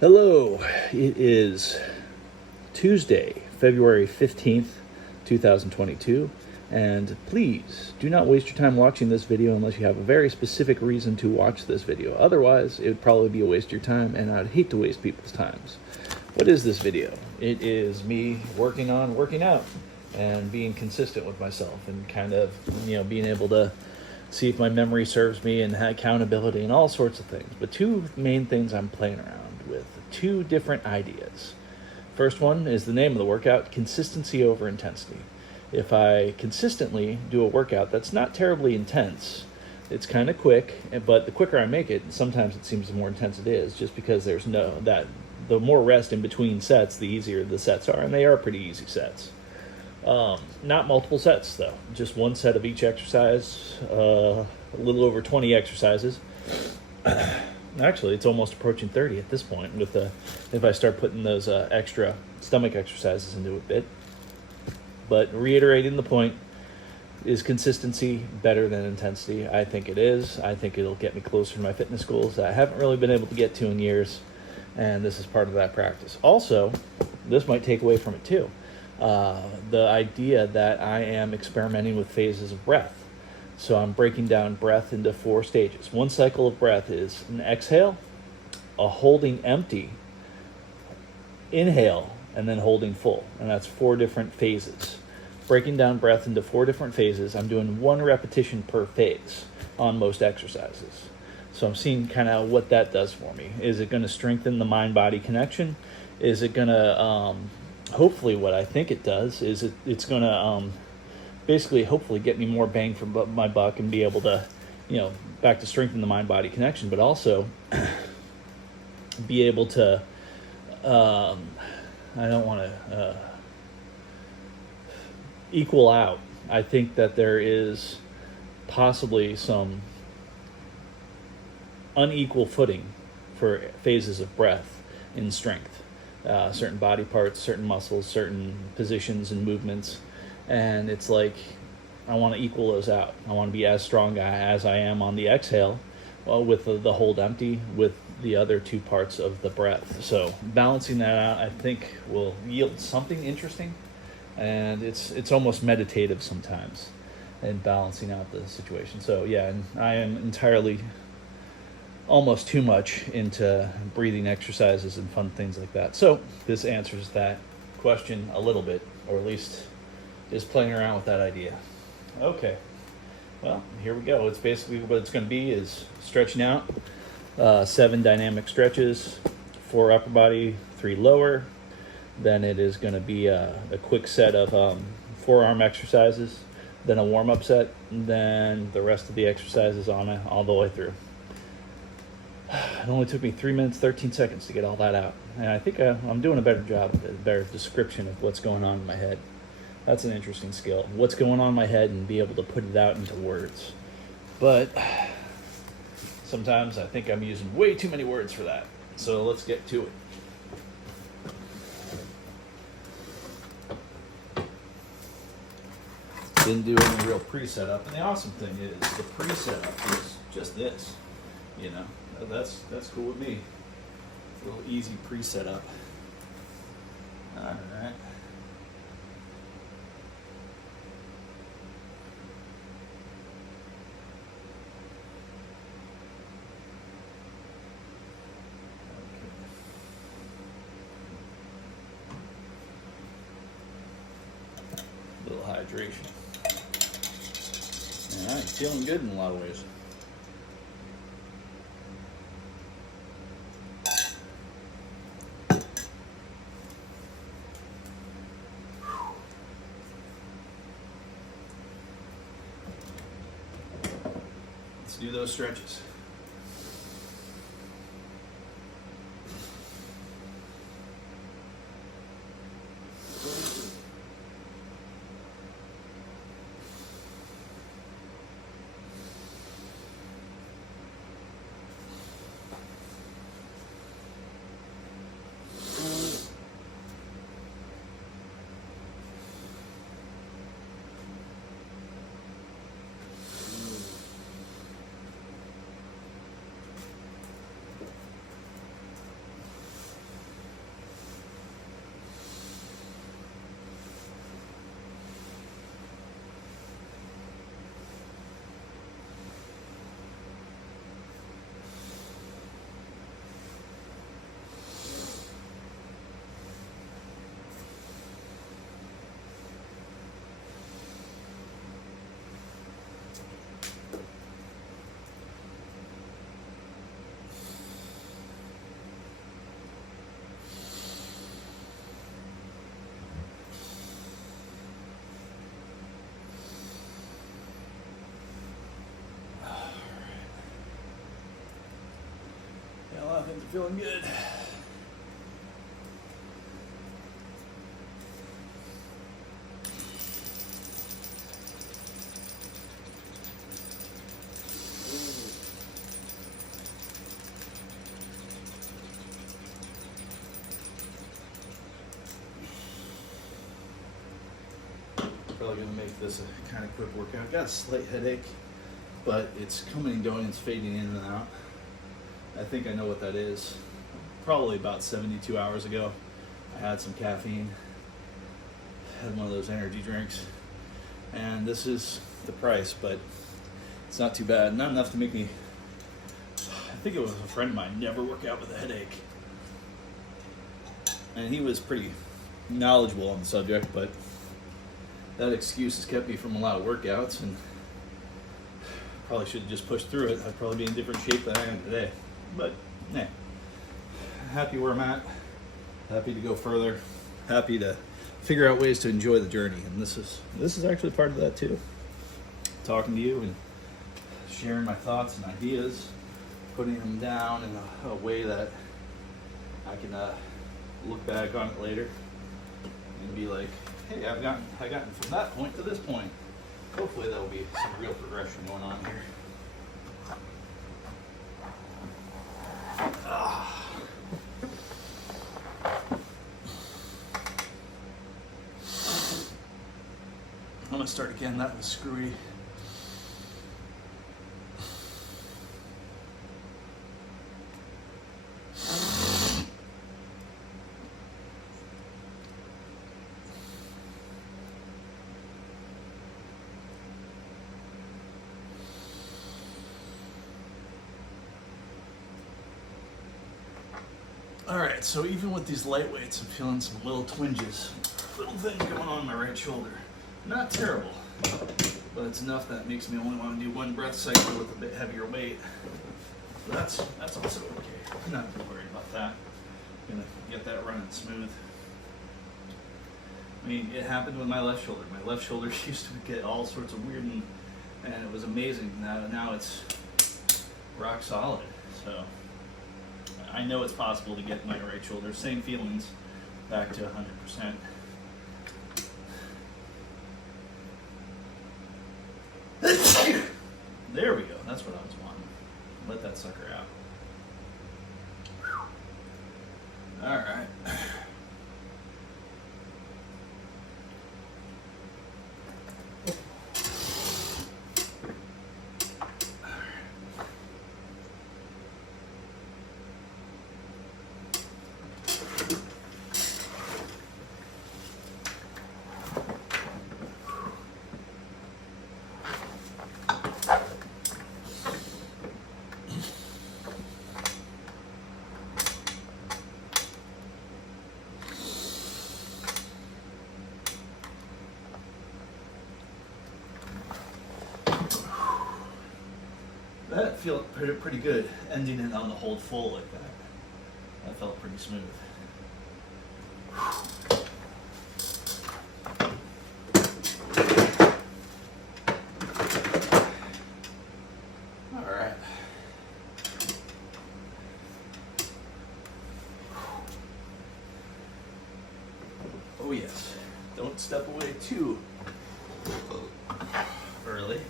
Hello, it is Tuesday, February 15th, 2022, and please do not waste your time watching this video unless you have a very specific reason to watch this video. Otherwise, it would probably be a waste of your time, and I'd hate to waste people's times. What is this video? It is me working on working out and being consistent with myself and kind of, being able to see if my memory serves me and accountability and all sorts of things. But two main things I'm playing around with, two different ideas. First one is the name of the workout, consistency over intensity. If I consistently do a workout that's not terribly intense, it's kind of quick, but the quicker I make it, sometimes it seems the more intense it is, just because there's the more rest in between sets, the easier the sets are, and they are pretty easy sets. Not multiple sets though, just one set of each exercise, a little over 20 exercises. Actually, it's almost approaching 30 at this point with if I start putting those extra stomach exercises into a bit. But reiterating the point, is consistency better than intensity? I think it is. I think it'll get me closer to my fitness goals that I haven't really been able to get to in years, and this is part of that practice. Also, this might take away from it too. The idea that I am experimenting with phases of breath. So I'm breaking down breath into 4 stages. One cycle of breath is an exhale, a holding empty, inhale, and then holding full. And that's 4 different phases. Breaking down breath into 4 different phases. I'm doing 1 repetition per phase on most exercises. So I'm seeing kind of what that does for me. Is it going to strengthen the mind-body connection? Is it going to, hopefully what I think it does is it's going to basically hopefully get me more bang for my buck and be able to, back to strengthen the mind-body connection, but also be able to, I don't want to equal out. I think that there is possibly some unequal footing for phases of breath in strength. Certain body parts, certain muscles, certain positions and movements. And it's like, I want to equal those out. I want to be as strong as I am on the exhale, with the hold empty, with the other 2 parts of the breath. So balancing that out, I think, will yield something interesting. And it's almost meditative sometimes in balancing out the situation. So yeah, and I am entirely, almost too much into breathing exercises and fun things like that. So this answers that question a little bit, or at least is playing around with that idea. Okay, well, here we go. It's basically what it's going to be is stretching out, 7 dynamic stretches, 4 upper body, 3 lower. Then it is going to be a quick set of forearm exercises, then a warm-up set, and then the rest of the exercises on it all the way through. It only took me 3 minutes, 13 seconds to get all that out. And I think I'm doing a better job, a better description of what's going on in my head. That's an interesting skill. What's going on in my head and be able to put it out into words. But sometimes I think I'm using way too many words for that. So let's get to it. Didn't do any real pre-setup. And the awesome thing is the pre-setup is just this. That's cool with me. A little easy pre-setup. All right. A little hydration. All right, feeling good in a lot of ways. Let's do those stretches. feeling good. Probably gonna make this a kind of quick workout. I've got a slight headache, but it's coming and going, it's fading in and out. I think I know what that is. Probably about 72 hours ago, I had some caffeine, had one of those energy drinks, and this is the price, but it's not too bad. Not enough to make me, I think it was a friend of mine, never work out with a headache. And he was pretty knowledgeable on the subject, but that excuse has kept me from a lot of workouts, and probably should have just pushed through it. I'd probably be in different shape than I am today. But, yeah, happy where I'm at, happy to go further, happy to figure out ways to enjoy the journey. And this is actually part of that too. Talking to you and sharing my thoughts and ideas, putting them down in a way that I can look back on it later and be like, hey, I gotten from that point to this point. Hopefully there will be some real progression going on here. I'm gonna start again. That was screwy. All right, so even with these light weights, I'm feeling some little twinges, little thing going on in my right shoulder. Not terrible, but it's enough that makes me only want to do one breath cycle with a bit heavier weight. So that's also okay. I'm not too worried about that. I'm gonna get that running smooth. I mean, it happened with my left shoulder. My left shoulder used to get all sorts of weird, and it was amazing. Now it's rock solid. So I know it's possible to get my right shoulder, same feelings, back to 100%. There we go. That's what I was wanting. Let that sucker out. All right. That felt pretty good, ending it on the hold full like that. That felt pretty smooth. All right. Oh yes, don't step away too early.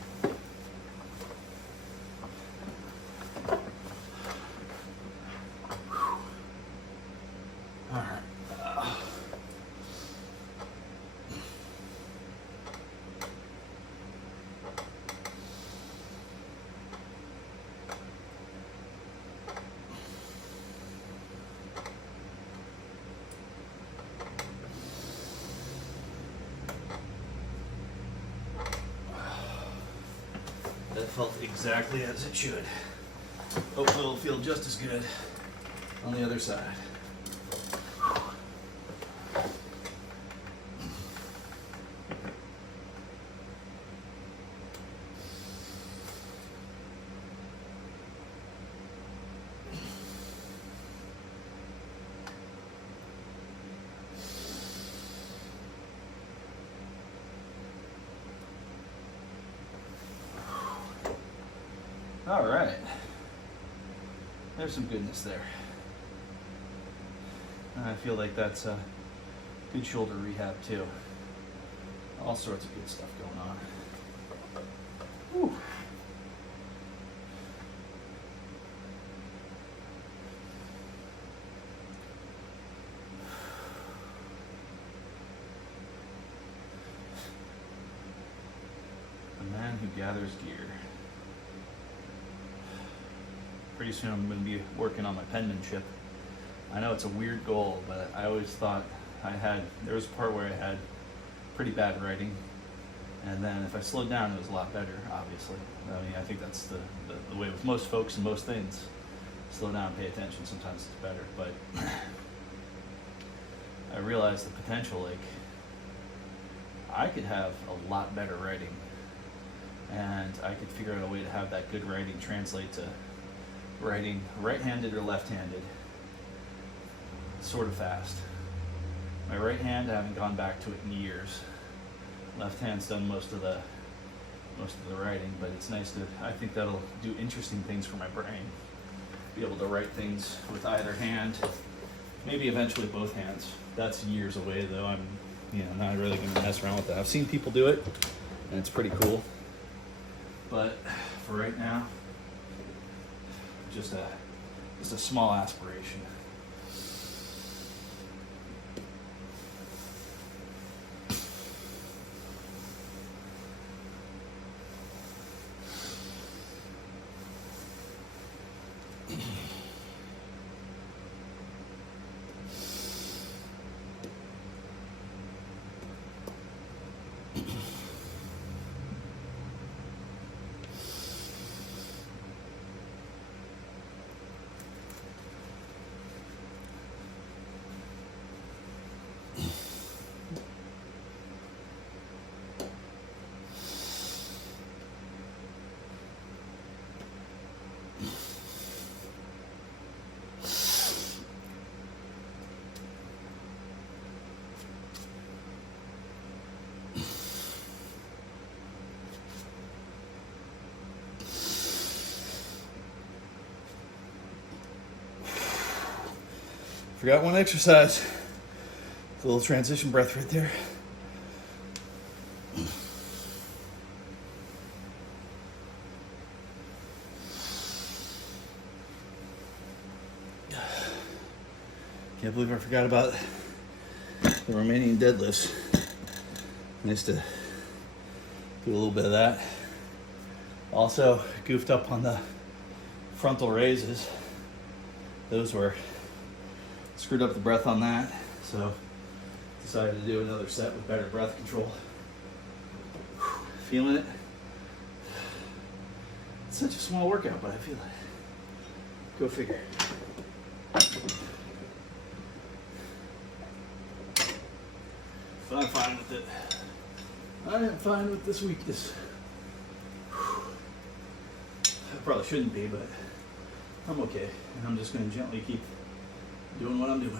That felt exactly as it should. Hopefully it'll feel just as good on the other side. All right. There's some goodness there. And I feel like that's a good shoulder rehab too. All sorts of good stuff going on. Whew. The man who gathers gear. Pretty soon I'm going to be working on my penmanship. I know it's a weird goal, but I always thought there was a part where I had pretty bad writing, and then if I slowed down it was a lot better, obviously. I mean, I think that's the way with most folks and most things. Slow down, pay attention, sometimes it's better, but I realized the potential, like, I could have a lot better writing, and I could figure out a way to have that good writing translate to writing right-handed or left-handed sort of fast. My right hand, I haven't gone back to it in years. Left hand's done most of the writing, but it's nice to, I think that'll do interesting things for my brain. Be able to write things with either hand, maybe eventually both hands. That's years away though. I'm not really gonna mess around with that. I've seen people do it and it's pretty cool. But for right now, just a small aspiration. Forgot one exercise. A little transition breath right there. Can't believe I forgot about the Romanian deadlifts. Nice to do a little bit of that. Also goofed up on the frontal raises. Those were screwed up the breath on that, so decided to do another set with better breath control. Feeling it. It's such a small workout, but I feel it. Go figure. But I'm fine with it. I am fine with this weakness. I probably shouldn't be, but I'm okay. And I'm just going to gently keep doing what I'm doing.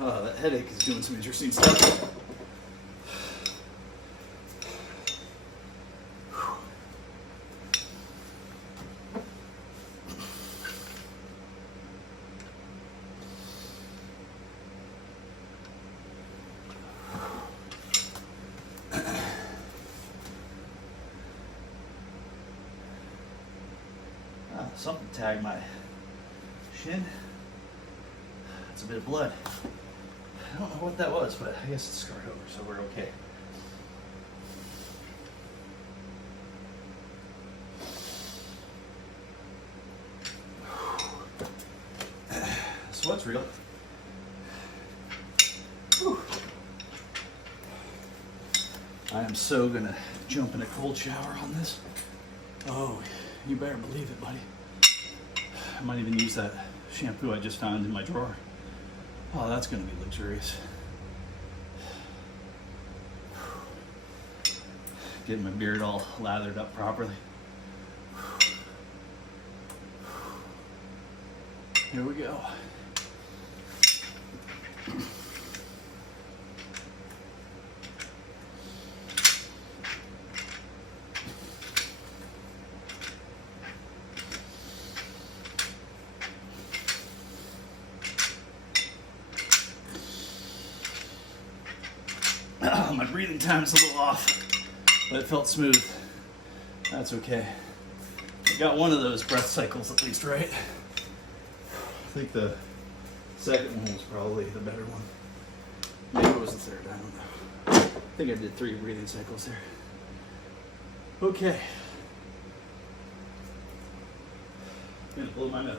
Oh, that headache is doing some interesting stuff. Something tagged my shin. That's a bit of blood. I don't know what that was, but I guess it's scarred over, so we're okay. Sweat's real. Whew. I am so gonna jump in a cold shower on this. Oh, you better believe it, buddy. I might even use that shampoo I just found in my drawer. Oh, that's gonna be luxurious. getting my beard all lathered up properly. Here we go. My breathing time's a little off, but it felt smooth. That's okay. I got one of those breath cycles at least right. I think the second one was probably the better one. Maybe it was the third, I don't know. I think I did 3 breathing cycles there. Okay. I'm gonna blow my nose.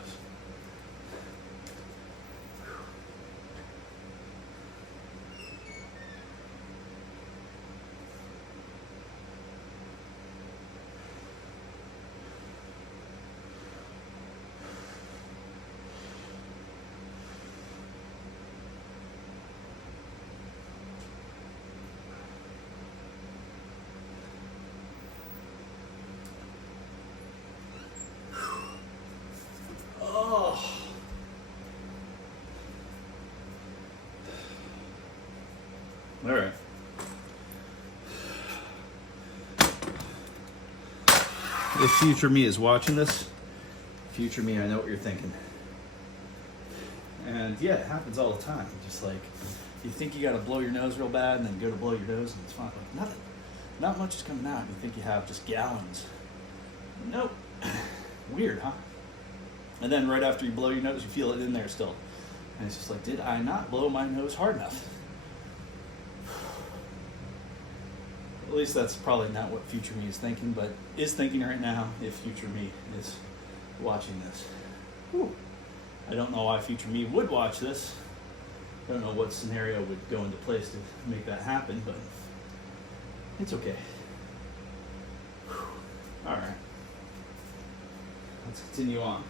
All right. If future me is watching this, future me, I know what you're thinking. And yeah, it happens all the time. Just like you think you got to blow your nose real bad, and then go to blow your nose, and it's fine. Like nothing, not much is coming out. You think you have just gallons. Nope. Weird, huh? And then right after you blow your nose, you feel it in there still. And it's just like, did I not blow my nose hard enough? At least that's probably not what future me is thinking, but is thinking right now if future me is watching this. Whew. I don't know why future me would watch this. I don't know what scenario would go into place to make that happen, but it's okay. Whew. All right. Let's continue on.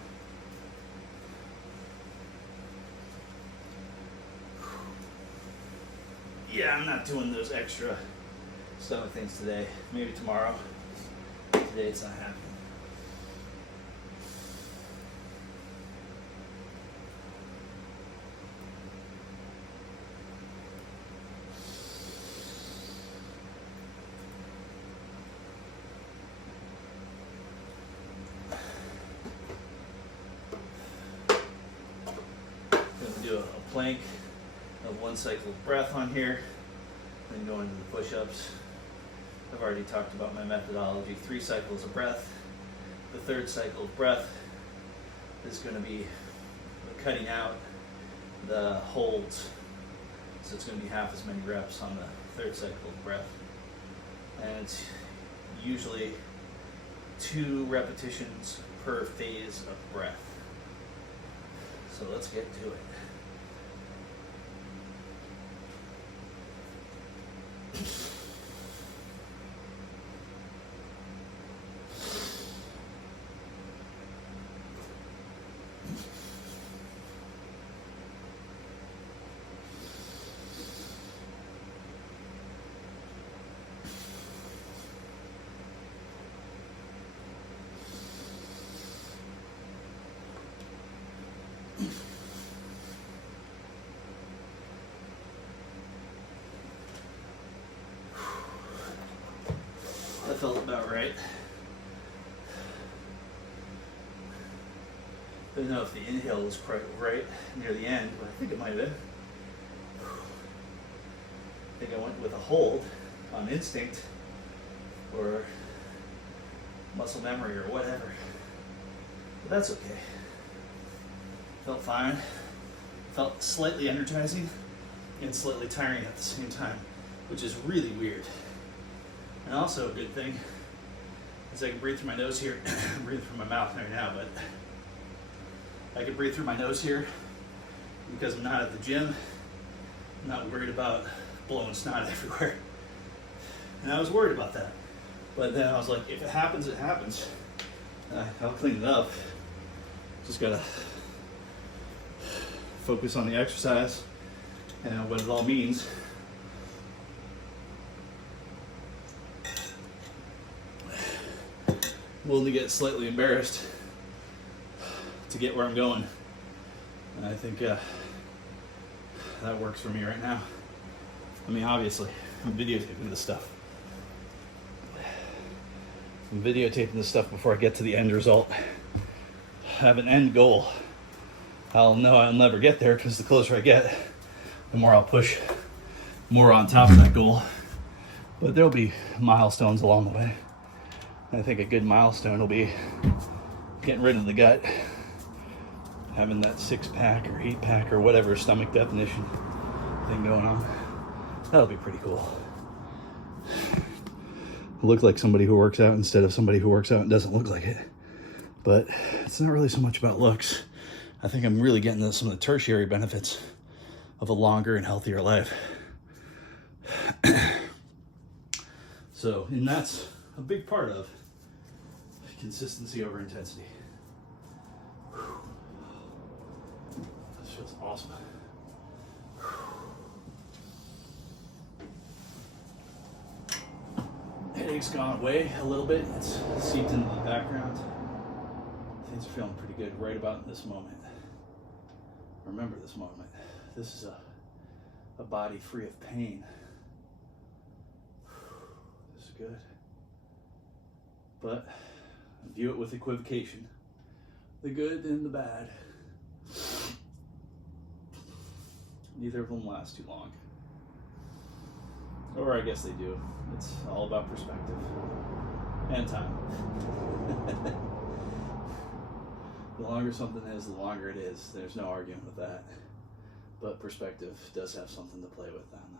Yeah, I'm not doing those extra stomach things today. Maybe tomorrow. Today it's not happening. Gonna do a plank of 1 cycle of breath on here, then go into the push-ups. I've already talked about my methodology. 3 cycles of breath. The 3rd cycle of breath is going to be cutting out the holds. So it's going to be half as many reps on the 3rd cycle of breath. And it's usually 2 repetitions per phase of breath. So let's get to it. That felt about right. I don't know if the inhale was quite right near the end, but I think it might have been. I think I went with a hold on instinct or muscle memory or whatever. But that's okay. Felt fine. Felt slightly energizing and slightly tiring at the same time, which is really weird. And also a good thing is I can breathe through my nose here. I'm breathing through my mouth right now, but I can breathe through my nose here because I'm not at the gym. I'm not worried about blowing snot everywhere. And I was worried about that. But then I was like, if it happens, it happens. I'll clean it up. Just gotta focus on the exercise and what it all means. willing to get slightly embarrassed to get where I'm going. And I think that works for me right now. I mean, obviously, I'm videotaping this stuff. I'm videotaping this stuff before I get to the end result. I have an end goal. I'll know I'll never get there because the closer I get, the more I'll push more on top of that goal. But there'll be milestones along the way. I think a good milestone will be getting rid of the gut, having that 6-pack or 8-pack or whatever stomach definition thing going on. That'll be pretty cool. I look like somebody who works out instead of somebody who works out and doesn't look like it. But it's not really so much about looks. I think I'm really getting some of the tertiary benefits of a longer and healthier life. So, and that's a big part of consistency over intensity. This feels awesome. Headache's gone away a little bit. It's seeped into the background. Things are feeling pretty good right about this moment. Remember this moment. This is a body free of pain. This is good. But view it with equivocation. The good and the bad. Neither of them last too long. Or I guess they do. It's all about perspective and time. The longer something is, the longer it is. There's no arguing with that. But perspective does have something to play with on that.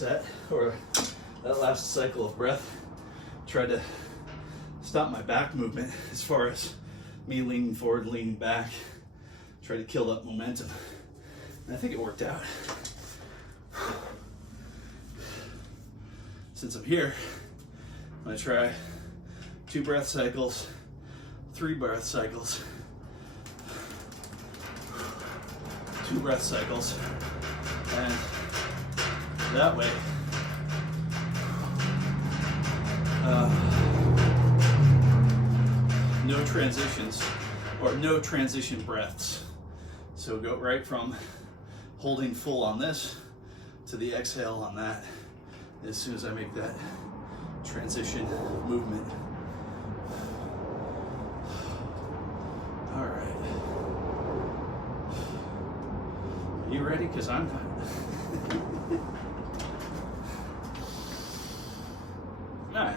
last set, or that last cycle of breath, tried to stop my back movement as far as me leaning forward, leaning back, try to kill that momentum. And I think it worked out. Since I'm here, I'm gonna try 2 breath cycles, 3 breath cycles, 2 breath cycles, and that way, no transitions or no transition breaths. So go right from holding full on this to the exhale on that as soon as I make that transition movement. All right. Are you ready? Because I'm not. All right.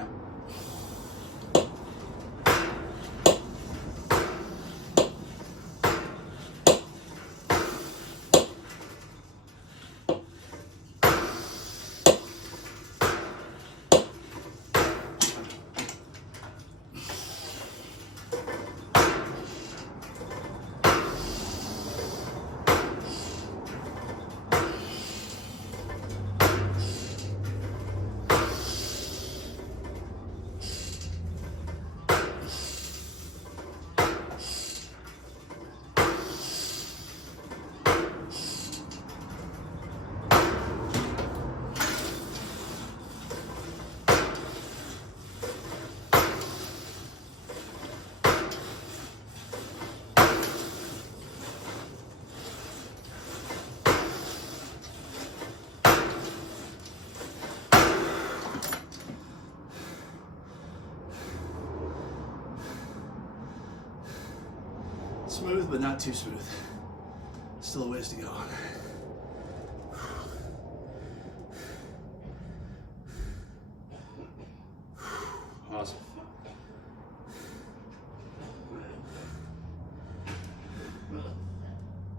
Smooth, but not too smooth. Still a ways to go. Awesome.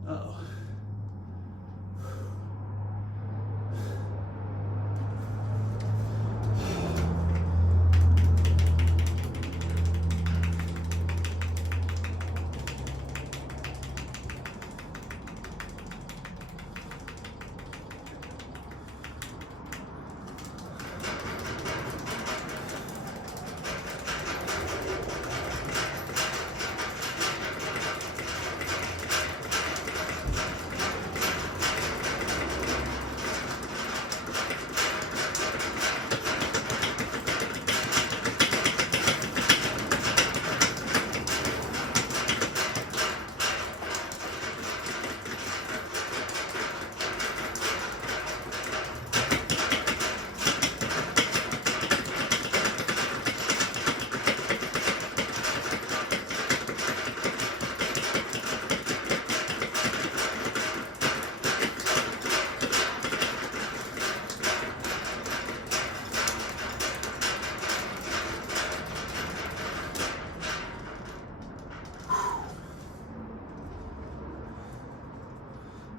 Uh-oh.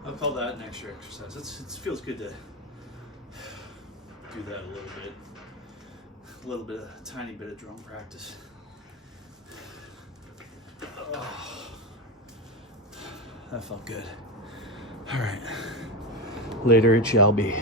I'll call that an extra exercise. It feels good to do that a little bit, a tiny bit of drum practice. Oh, that felt good. All right, later it shall be.